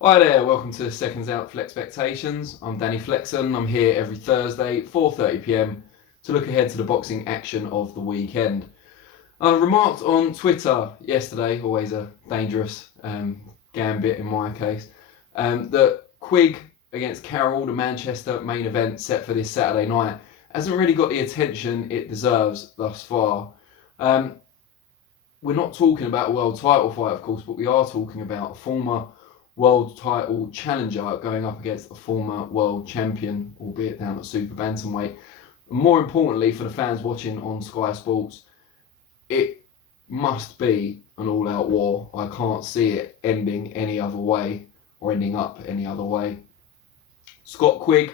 Hi there, welcome to SecondsOut FLEXpectations. I'm Danny Flexen. I'm here every Thursday, 4:30 p.m. to look ahead to the boxing action of the weekend. I remarked on Twitter yesterday, always a dangerous gambit in my case, that Quigg against Carroll, the Manchester main event set for this Saturday night, hasn't really got the attention it deserves thus far. We're not talking about a world title fight, of course, but we are talking about a former world title challenger going up against a former world champion, albeit down at super bantamweight. More importantly, for the fans watching on Sky Sports, it must be an all-out war. I can't see it ending any other way or ending up any other way. Scott Quigg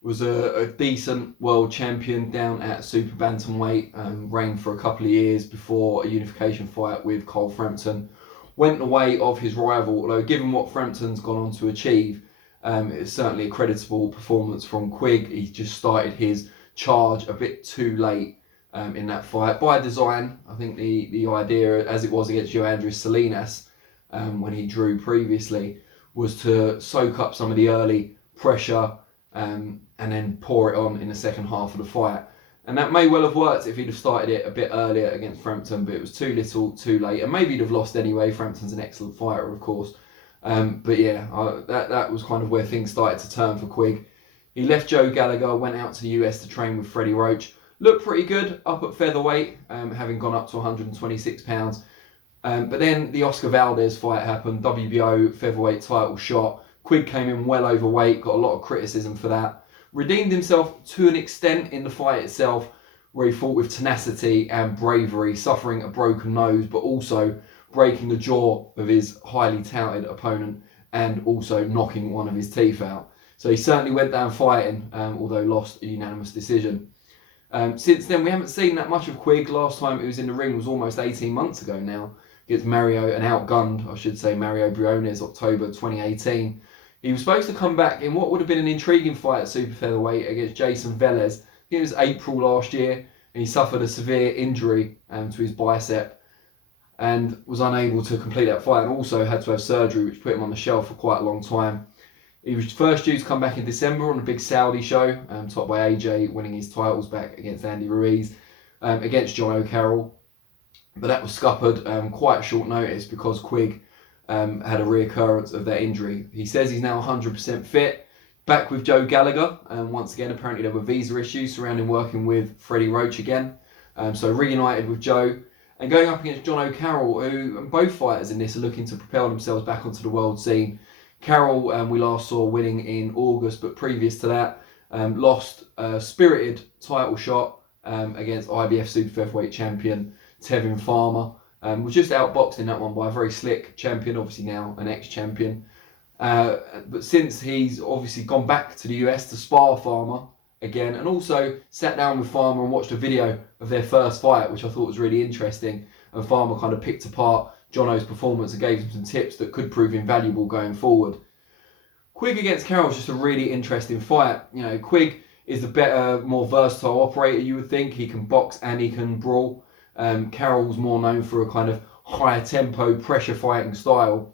was a decent world champion down at super bantamweight, reigned for a couple of years before a unification fight with Cole Frampton. Went the way of his rival, although given what Frampton's gone on to achieve, it's certainly a creditable performance from Quigg. He just started his charge a bit too late in that fight. By design, I think the idea, as it was against Joandris Salinas when he drew previously, was to soak up some of the early pressure and then pour it on in the second half of the fight. And that may well have worked if he'd have started it a bit earlier against Frampton, but it was too little, too late. And maybe he'd have lost anyway. Frampton's an excellent fighter, of course. But yeah, that was kind of where things started to turn for Quigg. He left Joe Gallagher, went out to the US to train with Freddie Roach. Looked pretty good up at featherweight, having gone up to 126 pounds. But then the Oscar Valdez fight happened, WBO featherweight title shot. Quigg came in well overweight, got a lot of criticism for that. Redeemed himself to an extent in the fight itself, where he fought with tenacity and bravery, suffering a broken nose, but also breaking the jaw of his highly touted opponent and also knocking one of his teeth out. So he certainly went down fighting, although lost a unanimous decision. Since then, we haven't seen that much of Quigg. Last time he was in the ring was almost 18 months ago now, against Mario, and outgunned, I should say, Mario Briones, October 2018. He was supposed to come back in what would have been an intriguing fight at super featherweight against Jason Velez. I think it was April last year, and he suffered a severe injury to his bicep and was unable to complete that fight, and also had to have surgery, which put him on the shelf for quite a long time. He was first due to come back in December on a big Saudi show, topped by AJ winning his titles back against Andy Ruiz, against Jono Carroll. But that was scuppered quite short notice because Quigg had a reoccurrence of that injury. He says he's now 100% fit, back with Joe Gallagher, and once again apparently there were visa issues surrounding working with Freddie Roach again, so reunited with Joe, and going up against Jono Carroll, who both fighters in this are looking to propel themselves back onto the world scene. Carroll we last saw winning in August, but previous to that lost a spirited title shot against IBF Super Featherweight champion Tevin Farmer. Was just outboxed in that one by a very slick champion, obviously now an ex-champion. But since he's obviously gone back to the US to spar Farmer again, and also sat down with Farmer and watched a video of their first fight, which I thought was really interesting. And Farmer kind of picked apart Jono's performance and gave him some tips that could prove invaluable going forward. Quigg against Carroll is just a really interesting fight. You know, Quigg is the better, more versatile operator, you would think. He can box and he can brawl. Carroll's more known for a kind of higher tempo, pressure fighting style.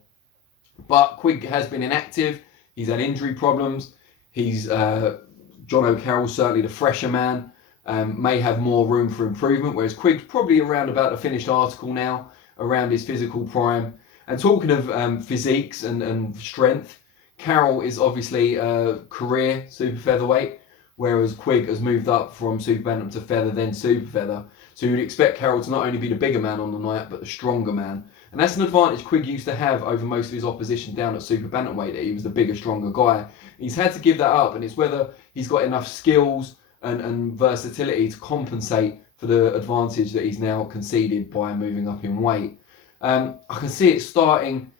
But Quigg has been inactive. He's had injury problems. He's Jono Carroll's certainly the fresher man. May have more room for improvement, whereas Quigg's probably around about the finished article now, around his physical prime. And talking of physiques and strength, Carroll is obviously a career super featherweight, whereas Quigg has moved up from super bantam to feather, then super feather. So you'd expect Carroll to not only be the bigger man on the night, but the stronger man. And that's an advantage Quigg used to have over most of his opposition down at super bantamweight, that he was the bigger, stronger guy. He's had to give that up, and it's whether he's got enough skills and versatility to compensate for the advantage that he's now conceded by moving up in weight. I can see it starting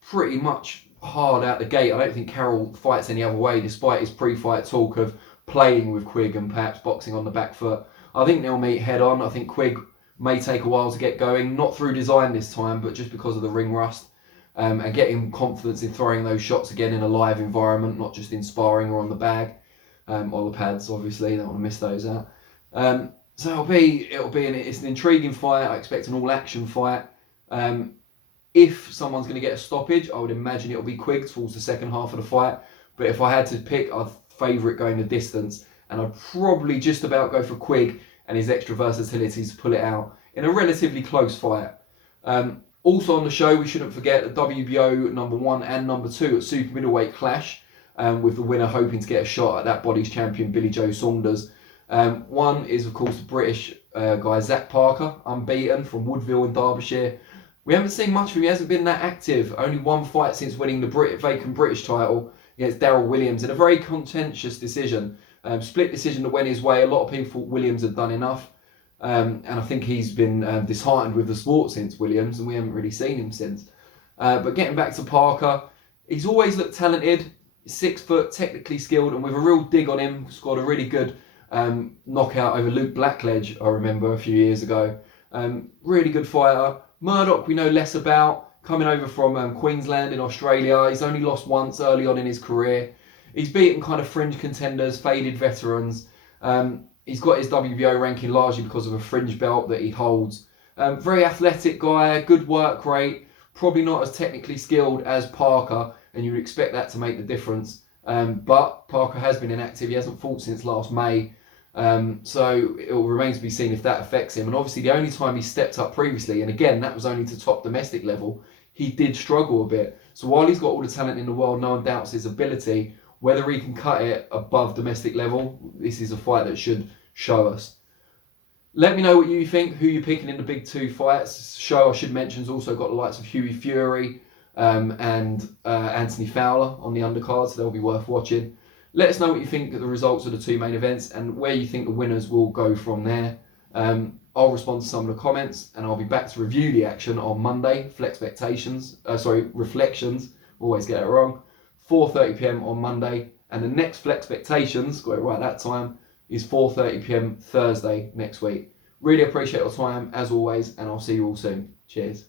pretty much hard out the gate. I don't think Carroll fights any other way, despite his pre-fight talk of playing with Quigg and perhaps boxing on the back foot. I think they'll meet head on. I think Quigg may take a while to get going, not through design this time, but just because of the ring rust, and getting confidence in throwing those shots again in a live environment, not just in sparring or on the bag, or the pads, obviously. Don't want to miss those out. So it's an intriguing fight. I expect an all-action fight. If someone's going to get a stoppage, I would imagine it'll be Quigg towards the second half of the fight. But if I had to pick, I'd favour it going the distance. And I'd probably just about go for Quigg and his extra versatility to pull it out in a relatively close fight. Also on the show, we shouldn't forget the WBO number 1 and number 2 at super middleweight clash, with the winner hoping to get a shot at that body's champion, Billy Joe Saunders. One is, of course, the British guy, Zach Parker, unbeaten from Woodville in Derbyshire. We haven't seen much of him. He hasn't been that active. Only one fight since winning the vacant British title against Daryl Williams in a very contentious decision. Split decision that went his way. A lot of people thought Williams had done enough. And I think he's been disheartened with the sport since Williams, and we haven't really seen him since. But getting back to Parker, he's always looked talented, 6 foot, technically skilled, and with a real dig on him, scored a really good knockout over Luke Blackledge, I remember, a few years ago. Really good fighter. Murdoch we know less about, coming over from Queensland in Australia. He's only lost once early on in his career. He's beaten kind of fringe contenders, faded veterans. He's got his WBO ranking largely because of a fringe belt that he holds. Very athletic guy, good work rate, probably not as technically skilled as Parker, and you would expect that to make the difference. But Parker has been inactive. He hasn't fought since last May. So it will remain to be seen if that affects him. And obviously the only time he stepped up previously, and again, that was only to top domestic level, he did struggle a bit. So while he's got all the talent in the world, no one doubts his ability. Whether he can cut it above domestic level, this is a fight that should show us. Let me know what you think, who you're picking in the big 2 fights. Show, I should mention, has also got the likes of Hughie Fury and Anthony Fowler on the undercard, so they'll be worth watching. Let us know what you think of the results of the 2 main events and where you think the winners will go from there. I'll respond to some of the comments, and I'll be back to review the action on Monday. Reflections, always get it wrong. 4:30 p.m. on Monday, and the next FLEXpectations, got it right that time, is 4:30 p.m. Thursday next week. Really appreciate your time as always, and I'll see you all soon. Cheers.